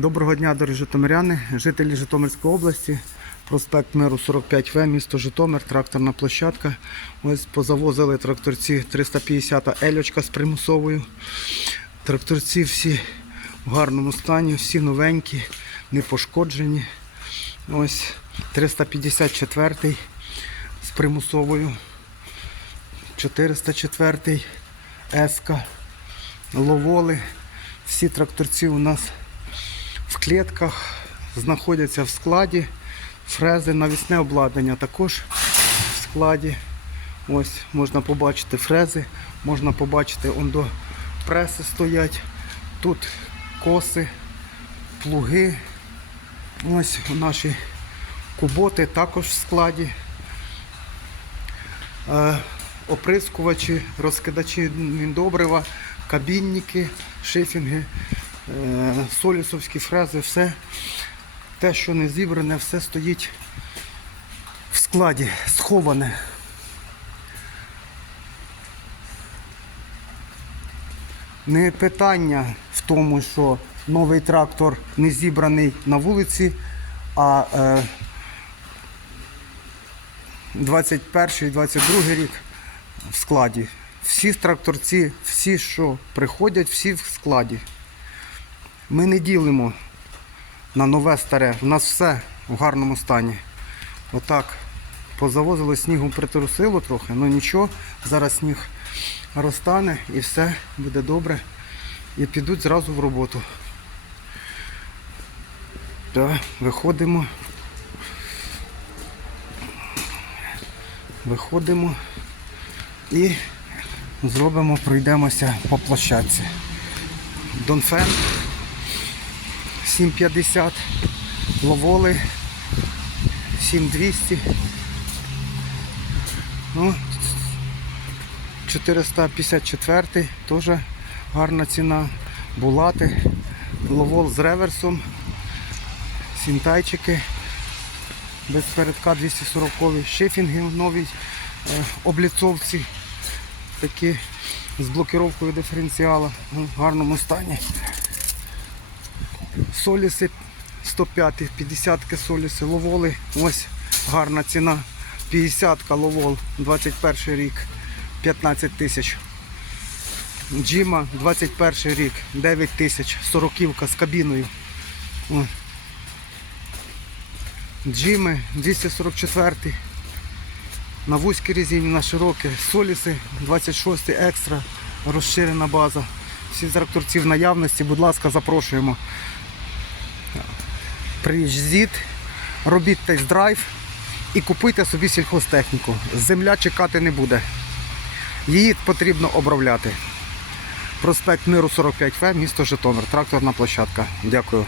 Доброго дня, дорогі житомиряни, жителі Житомирської області, проспект Миру 45В, місто Житомир, тракторна площадка. Ось позавозили тракторці 350 Ельочка з примусовою. Тракторці всі в гарному стані, всі новенькі, не пошкоджені. Ось 354 з примусовою, 404 Еска, ловоли. Всі тракторці у нас в клітках знаходяться в складі. Фрези, навісне обладнання також в складі. Ось можна побачити фрези, можна побачити ондо преси стоять. Тут коси, плуги. Ось наші куботи також в складі. Е, оприскувачі, розкидачі добрива, кабінники, шифінги, солісовські фрези, все те, що не зібране, все стоїть в складі, сховане. Не питання в тому, що новий трактор не зібраний на вулиці, а е, 21-22 рік в складі. Всі тракторці, всі, що приходять, всі в складі. Ми не ділимо на нове старе. У нас все в гарному стані. Отак. Позавозили снігом притрусило трохи, але нічого. Зараз сніг розтане і все буде добре. І підуть зразу в роботу. Так, виходимо. Виходимо і зробимо, пройдемося по площадці. Донфен 750, ловоли 7200. Ну, 454 теж гарна ціна. Булати, ловол з реверсом, сінтайчики без передка 240 шифінги нові е, обліцовці такі з блокировкою диференціала ну, в гарному стані. Соліси 105, 50 соліси, ловоли, ось гарна ціна. 50 ловол, 21 рік, 15 тисяч. Джима 21 рік, 9 тисяч, 40 з кабіною. Джими 244 на вузькій резині, на широкі, соліси 26 екстра, розширена база. Всі тракторці в наявності, будь ласка, запрошуємо. Приїжджіть, робіть тест-драйв і купуйте собі сільхозтехніку. Земля чекати не буде. Її потрібно обробляти. Проспект Миру 45В, місто Житомир, тракторна площадка. Дякую.